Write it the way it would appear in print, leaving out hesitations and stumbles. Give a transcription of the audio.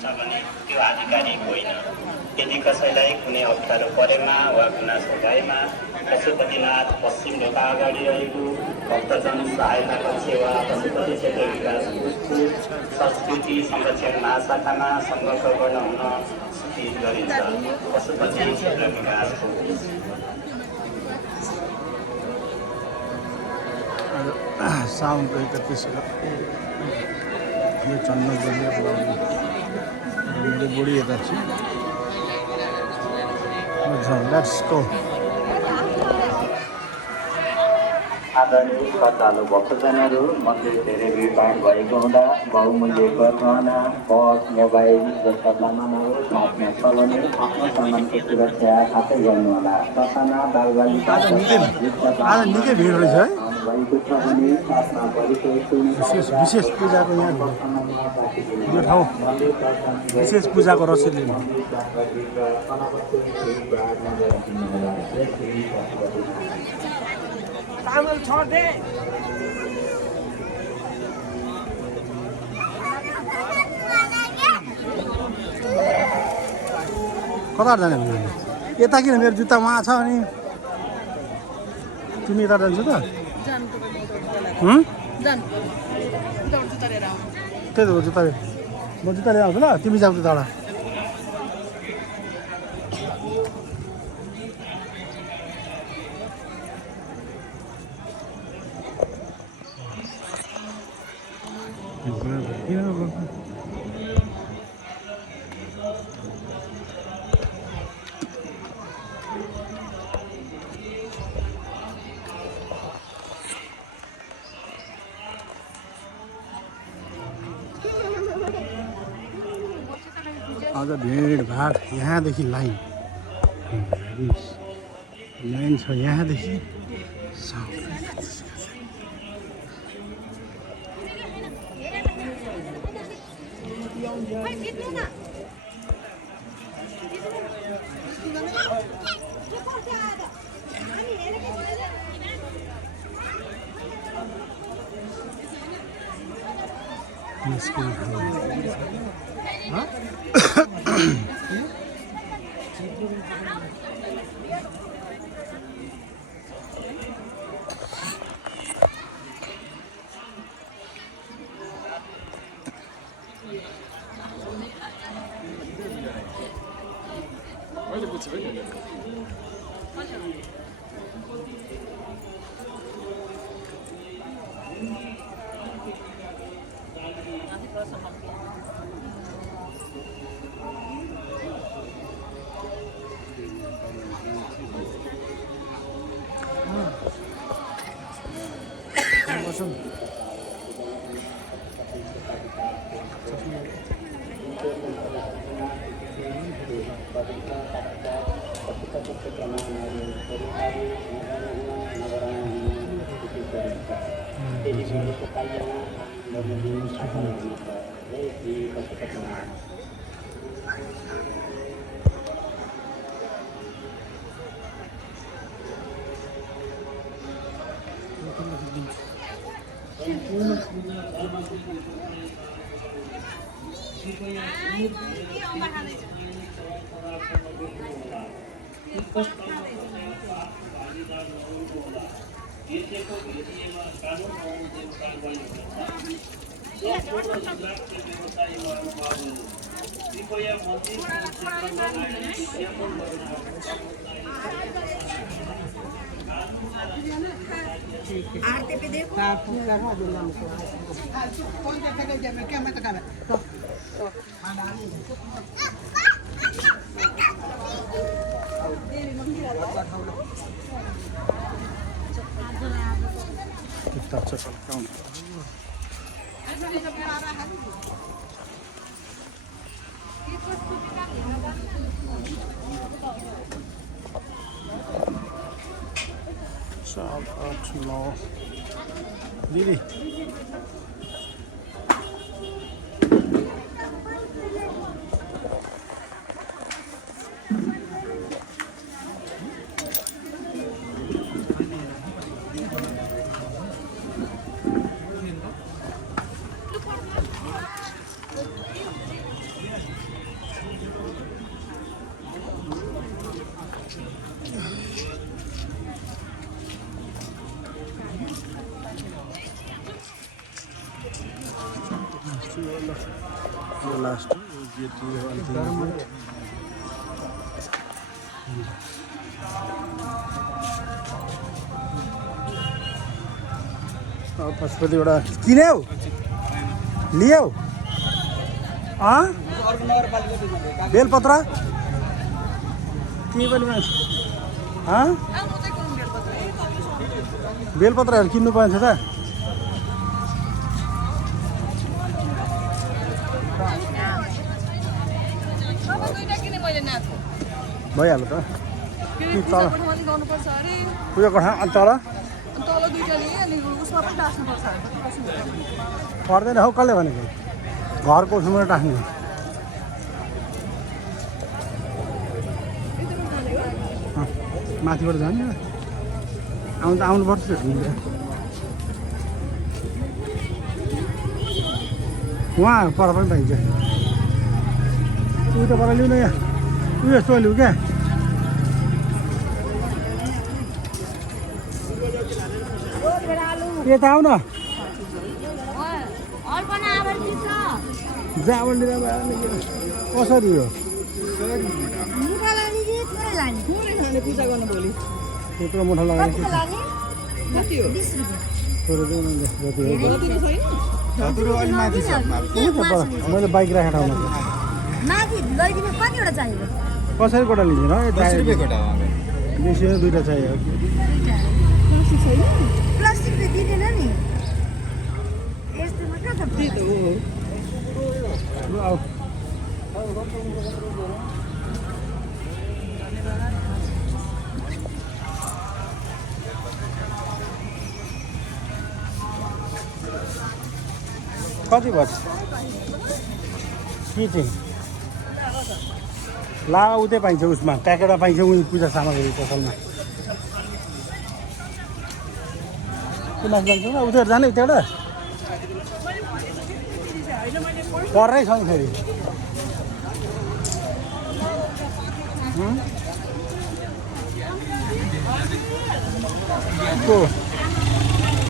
छ भने त्यो आधिकारिक होइन। यदि कसैलाई कुनै अप्ठ्यारो परेमा वा गुनासो भएमा पशुपतिनाथ पश्चिम ढोका अगाडि रहेको भक्तजन सहायता कक्ष वा पशुपति क्षेत्र विकास कोषको संस्कृति संरक्षण महाशाखामा सम्पर्क गर्न हुन सूचित गरिन्छ। पशुपति क्षेत्र विकास कोष। साउन्ड 31 ये चन्न बलिया बुलाउने मेरो बुढी यता छ। Let's go. आदरणीय श्रद्धालु भक्तजनहरू, मन्दिर धेरै भिडभाड भएको हुँदा बहुमूल्य गहना, पर्स, मोबाइल जस्ता सामानहरू साथमा छ भने आफ्नो सामानको सुरक्षा खातै गर्नुहोला। ससाना बालबालिका आज निकै भिड रहेछ है। भएको छ भने साथमा परिचय विशेष पूजाको यहाँ यो ठाउँ विशेष पूजाको रसिद लिनु। कता जाने यता किन मेरो जुत्ता उहाँ छ अनि तिमी यता जान्छौ त? त्यही त जुत्ता म जुत्ता लिएर आउँछु ल, तिमी जाऊ त्यताबाट। आज भिडभाड यहाँदेखि लाइन छ यहाँदेखि आरती पे देखो दीदी लास्ट जेटी पशुपतिबाट किन्यौ लियौ बेलपत्र के पनि बेलपत्रहरू किन्नु पर्ने छ त भइहाल्यो त तल पूजा कोठा अनि तल पर्दैन हौ कसले भनेको घरको उसमा टाख्ने माथिबाट जाने आउनुपर्छ उहाँ पर पनि पाइन्छ उता पर लिनु यहाँ उयो यस्तो लिऊ क्या यता आऊ न जावल लिएर कसरी हो त्यत्रो मुठा लगाएर मैले बाइक राखेर ठाउँमा कसरी गोटा लिन्छ बेसी दुईवटा चाहियो कति पर्छ के चाहिँ ला उतै पाइन्छ उसमा प्याकेटमा पाइन्छ उयो पूजा सामग्री पसलमा किन जान्छ न उतै जाने त्यहाँबाट परै छ नि फेरि को